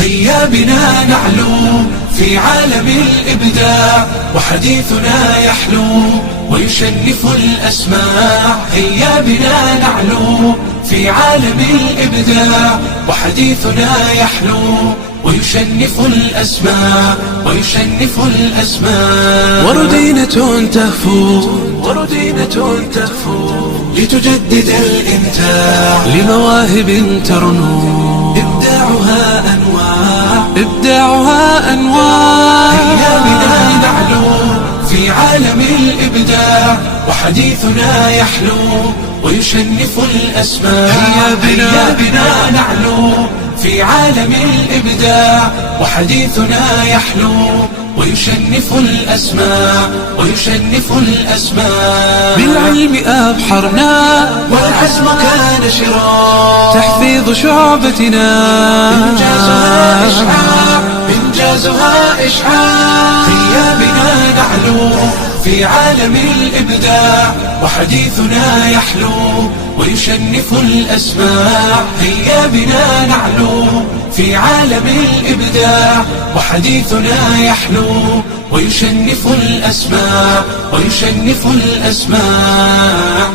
هيا بنا نعلو في عالم الإبداع، وحديثنا يحلو ويشنف الأسماع. هيا بنا نعلو في عالم الإبداع، وحديثنا يحلو ويشنف الأسماع، ويشنف الأسماع. وردينة تهفو لتجدد الإمتاع، لمواهب ترنو إبداعها أنواع. هيا بنا نعلو في عالم الإبداع، وحديثنا يحلو ويشنف الأسماع. هيا بنا نعلو في عالم الإبداع، وحديثنا يحلو ويشنف الأسماع، ويشنف الأسماع. بالعلم أبحرنا والعزم كان شراع، تحفيظ شعبتنا إنجازها إشعاع. هيا بنا نعلو في عالم الإبداع، وحديثنا يحلو ويشنف الأسماع. هيا بنا نعلو في عالم الإبداع، وحديثنا يحلو ويشنف الأسماع، ويشنف الأسماع.